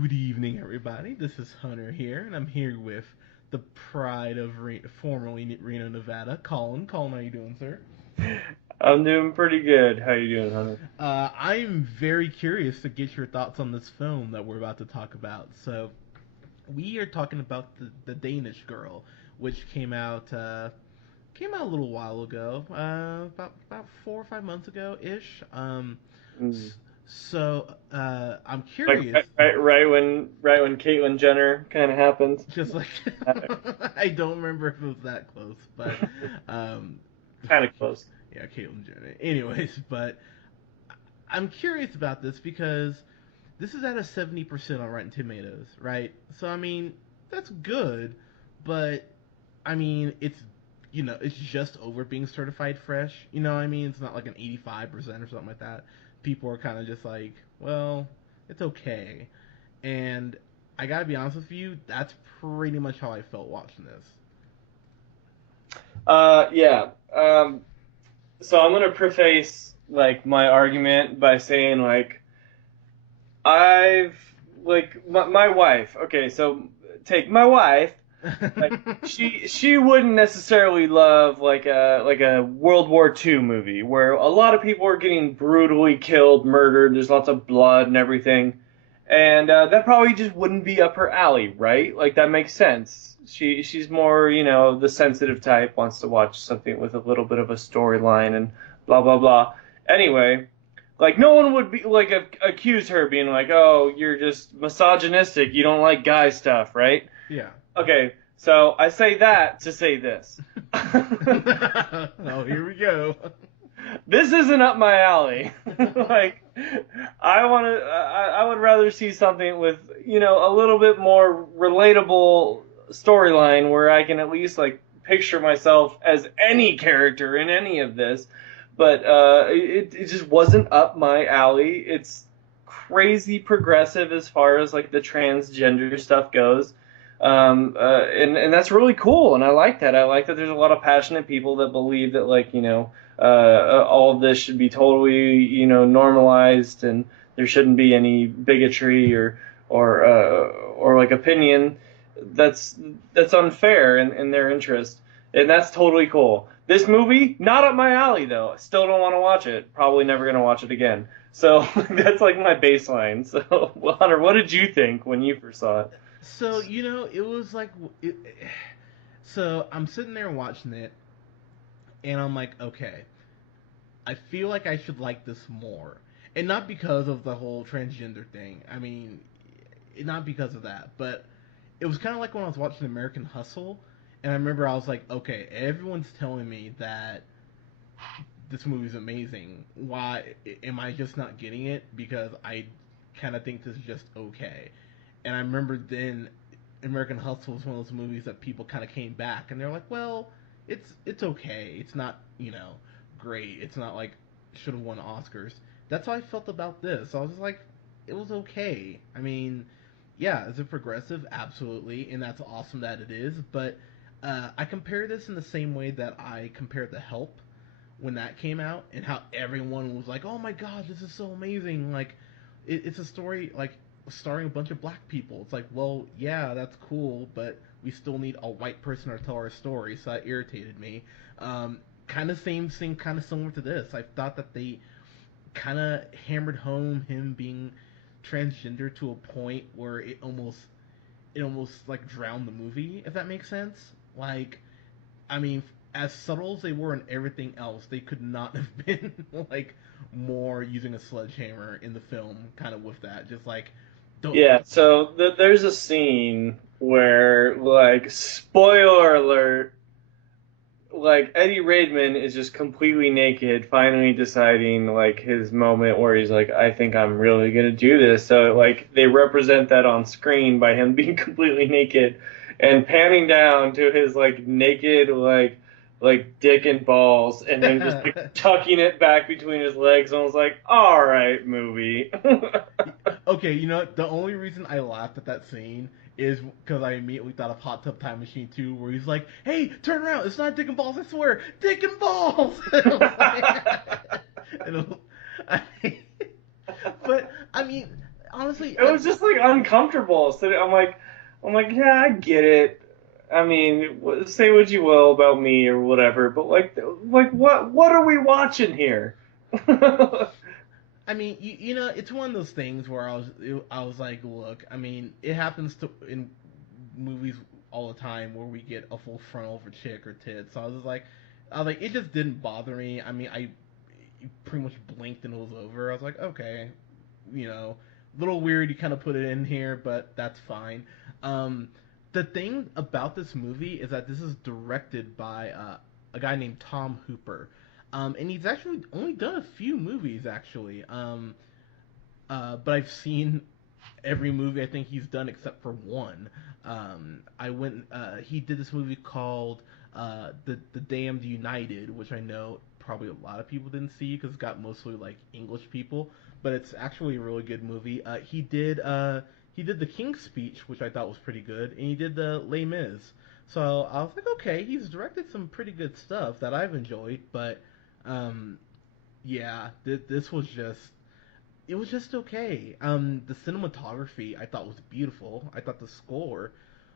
Good evening, everybody. This is Hunter here, and I'm here with the pride of formerly Reno, Nevada, Colin. Colin, how you doing, sir? I'm doing pretty good. How you doing, Hunter? I'm very curious to get your thoughts on this film that we're about to talk about. So, we are talking about the Danish Girl, which came out a little while ago, about 4 or 5 months ago ish. Mm. I'm Like curious. right when Caitlyn Jenner kind of happened. Just like I don't remember if it was that close, but um, Kind of close. yeah, Caitlyn Jenner. Anyways, but I'm curious about this because this is at a 70% on Rotten Tomatoes, right? So I mean, that's good, but I mean, it's just over being certified fresh. You know what I mean? It's not like an 85% or something like that. People are kind of just like, well, it's okay. And I gotta be honest with you, that's pretty much how I felt watching this. Yeah. So I'm gonna preface like my argument by saying like I've my wife. Okay, so take my wife. Like she wouldn't necessarily love like a World War II movie where a lot of people are getting brutally killed, murdered. There's lots of blood and everything, and that probably just wouldn't be up her alley, right? Like that makes sense. She's more the sensitive type, wants to watch something with a little bit of a storyline and blah blah blah. Anyway, like no one would be like accuse her being like, oh, you're just misogynistic, you don't like guy stuff, right? Yeah. Okay, so I say that to say this. Oh, here we go. This isn't up my alley. Like, I would rather see something with, a little bit more relatable storyline where I can at least, like, picture myself as any character in any of this. But it just wasn't up my alley. It's crazy progressive as far as, like, the transgender stuff goes. And that's really cool, and I like that. I like that there's a lot of passionate people that believe that like all of this should be totally normalized, and there shouldn't be any bigotry or like opinion that's that's unfair in their interest, and that's totally cool. This movie not up my alley though. I still don't want to watch it. Probably never gonna watch it again. So that's like my baseline. So Hunter, what did you think when you first saw it? So it was like, so I'm sitting there watching it, and I'm like, okay, I feel like I should like this more, and not because of the whole transgender thing. I mean, not because of that, but it was kind of like when I was watching American Hustle, and I remember I was like, okay, everyone's telling me that this movie's amazing. Why am I just not getting it? Because I kind of think this is just okay. And I remember then American Hustle was one of those movies that people kind of came back and they're like, well, it's okay. It's not great. It's not like should have won Oscars. That's how I felt about this. I was just like, it was okay. I mean, yeah, is it progressive? Absolutely, and that's awesome that it is. But I compare this in the same way that I compared The Help when that came out, and how everyone was like, "Oh my god, this is so amazing!" Like, it's a story like starring a bunch of black people. It's like, well, yeah, that's cool, but we still need a white person to tell our story, so that irritated me. Kind of same thing, kind of similar to this. I thought that they kind of hammered home him being transgender to a point where it almost like drowned the movie, if that makes sense. Like, I mean, as subtle as they were in everything else, they could not have been like more using a sledgehammer in the film, kind of with that. Just like, don't. Yeah, so there's a scene where, like, spoiler alert, like Eddie Redmayne is just completely naked, finally deciding like his moment where he's like, I think I'm really gonna do this. So like they represent that on screen by him being completely naked and panning down to his like naked like dick and balls and then just like tucking it back between his legs and I was like, all right, movie. Okay, you know what? The only reason I laughed at that scene is because I immediately thought of Hot Tub Time Machine 2, where he's like, "Hey, turn around! It's not Dick and Balls, I swear, Dick and Balls." And I was like, and I, but I mean, honestly, It was just like uncomfortable. So I'm like, yeah, I get it. I mean, say what you will about me or whatever, but like what are we watching here? I mean, it's one of those things where I was like, look, I mean, it happens to in movies all the time where we get a full frontal of a chick or tits. So I was like, it just didn't bother me. I mean, I pretty much blinked and it was over. I was like, okay, little weird. You kind of put it in here, but that's fine. Um, the thing about this movie is that this is directed by a guy named Tom Hooper. And he's actually only done a few movies, actually. But I've seen every movie I think he's done except for one. I went. He did this movie called the Damned United, which I know probably a lot of people didn't see because it's got mostly like English people, but it's actually a really good movie. He did the King's Speech, which I thought was pretty good, and he did the Les Mis. So I was like, okay, he's directed some pretty good stuff that I've enjoyed, but um, yeah, this was just it was just okay. The cinematography I thought was beautiful. I thought the score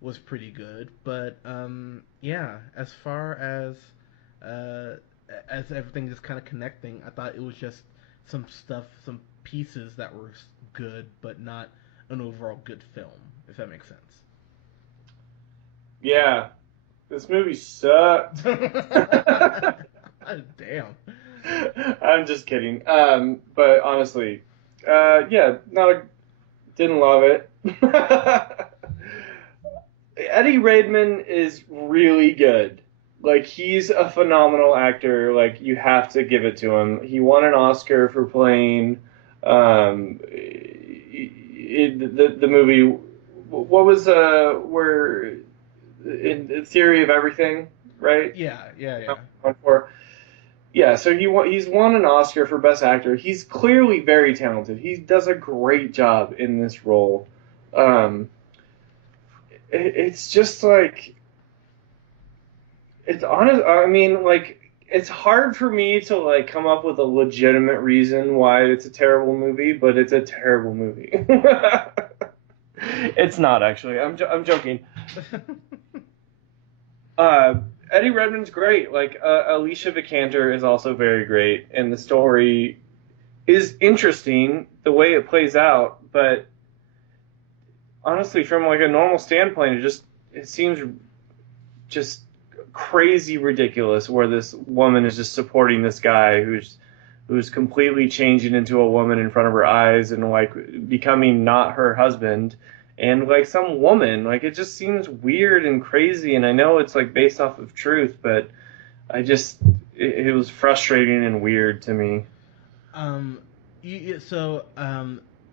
was pretty good, but yeah, uh, as everything just kind of connecting, I thought it was just some stuff, some pieces that were good, but not an overall good film. If that makes sense. Yeah, this movie sucked. Damn. I'm just kidding. But honestly, yeah, not a, didn't love it. Eddie Redmayne is really good. Like he's a phenomenal actor. Like you have to give it to him. He won an Oscar for playing the movie. What was where in Theory of Everything, right? Yeah, yeah, yeah. For yeah, so he's won an Oscar for Best Actor. He's clearly very talented. He does a great job in this role. Um, it's just like it's honest. I mean, like it's hard for me to like come up with a legitimate reason why it's a terrible movie, but it's a terrible movie. It's not actually. I'm joking. Uh, Eddie Redmayne's great. Like Alicia Vikander is also very great, and the story is interesting the way it plays out. But honestly, from like a normal standpoint, it seems just crazy ridiculous where this woman is just supporting this guy who's completely changing into a woman in front of her eyes and like becoming not her husband and like some woman. Like it just seems weird and crazy, and I know it's like based off of truth, but I just it was frustrating and weird to me. Um,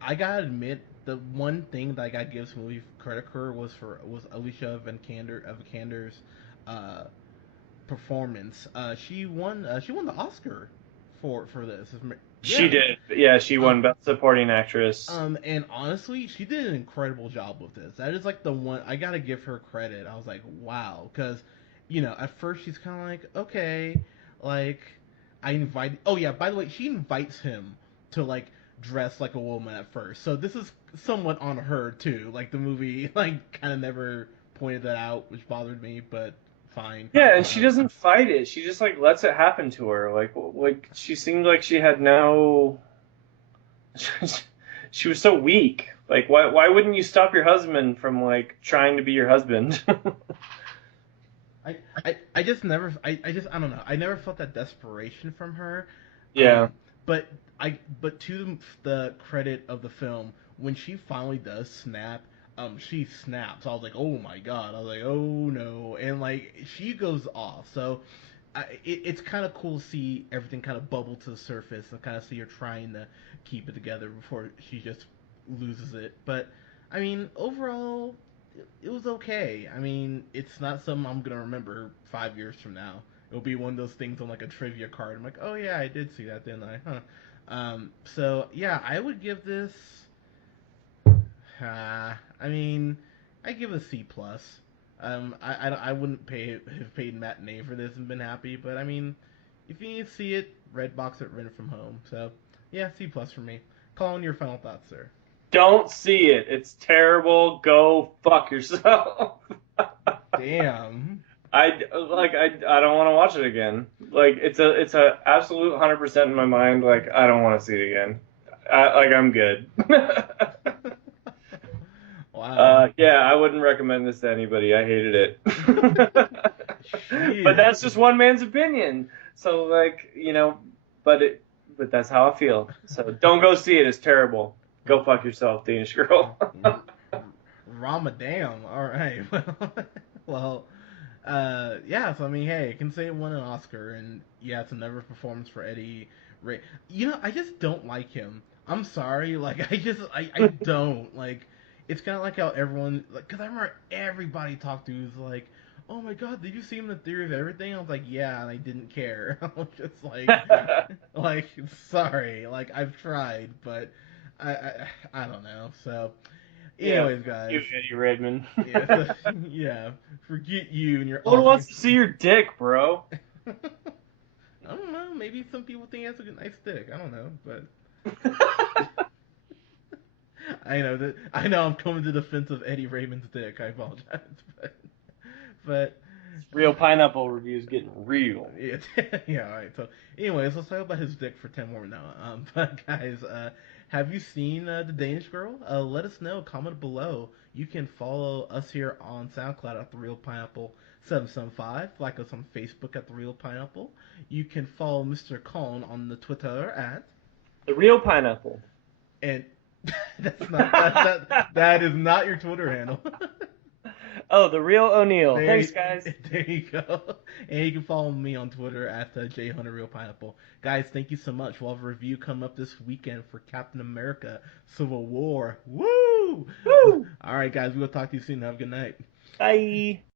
I gotta admit, the one thing that I gotta give this movie credit for was Alicia Vikander's uh, performance. She won the Oscar for this. She Yeah. did. Yeah, she won Best Supporting Actress. And honestly, she did an incredible job with this. That is like the one I gotta give her credit. I was like, wow, because at first she's kind of like, okay, like I invite. Oh yeah, by the way, she invites him to like dress like a woman at first. So this is somewhat on her too. Like the movie, like kind of never pointed that out, which bothered me, but fine. Yeah, and she doesn't fight it. She just like lets it happen to her. Like she seemed like she had no. She was so weak. Like why wouldn't you stop your husband from like trying to be your husband? I just never I don't know, I never felt that desperation from her. Yeah. But to the credit of the film, when she finally does snap, she snaps. I was like, oh my god. I was like, oh no, and like she goes off. So it's kind of cool to see everything kind of bubble to the surface and kind of see her trying to keep it together before she just loses it. But I mean, overall, it was okay. I mean, it's not something I'm gonna remember 5 years from now. It'll be one of those things on like a trivia card. I'm like, oh yeah, I did see that, didn't I? Huh. So yeah, I would give this. I mean, I give it a C plus. I wouldn't have paid matinee for this and been happy, but I mean, if you need to see it, Redbox it, rent it from home. So yeah, C plus for me. Colin, your final thoughts, sir. Don't see it. It's terrible. Go fuck yourself. Damn. I don't want to watch it again. Like it's a absolute 100% in my mind. Like I don't want to see it again. I'm good. Wow. Yeah, I wouldn't recommend this to anybody. I hated it. But Shit. that's just one man's opinion. So but that's how I feel. So don't go see it. It's terrible. Go fuck yourself, Danish Girl. Ramadan. All right. Well, yeah. So I mean, hey, it can say it won an Oscar, and yeah, it's another performance for Eddie Ray. I just don't like him. I'm sorry. Like, I don't like. It's kind of like how everyone, like, cause I remember everybody talked to was like, "Oh my God, did you see him in the Theory of Everything?" I was like, "Yeah," and I didn't care. I was just like, sorry. Like, I've tried, but I don't know. So. Yeah, Anyways, guys. you, Eddie Redmayne. Yeah, so, yeah. Forget you and your. No one wants to see your dick, bro. I don't know. Maybe some people think that's a good, nice dick. I don't know, but I know I'm coming to the defense of Eddie Raymond's dick. I apologize, but Real pineapple reviews getting real. yeah, yeah. All right. So, anyways, let's talk about his dick for 10 more now. But guys, have you seen the Danish Girl? Let us know. Comment below. You can follow us here on SoundCloud at The Real Pineapple 775. Like us on Facebook at The Real Pineapple. You can follow Mr. Colin on the Twitter at The Real Pineapple. and that is not your Twitter handle. Oh, The Real O'Neill. Thanks, guys. There you go. And you can follow me on Twitter at JHunterRealPineapple. Guys, thank you so much. We'll have a review coming up this weekend for Captain America Civil War. Woo! Woo! All right, guys, we'll talk to you soon. Have a good night. Bye.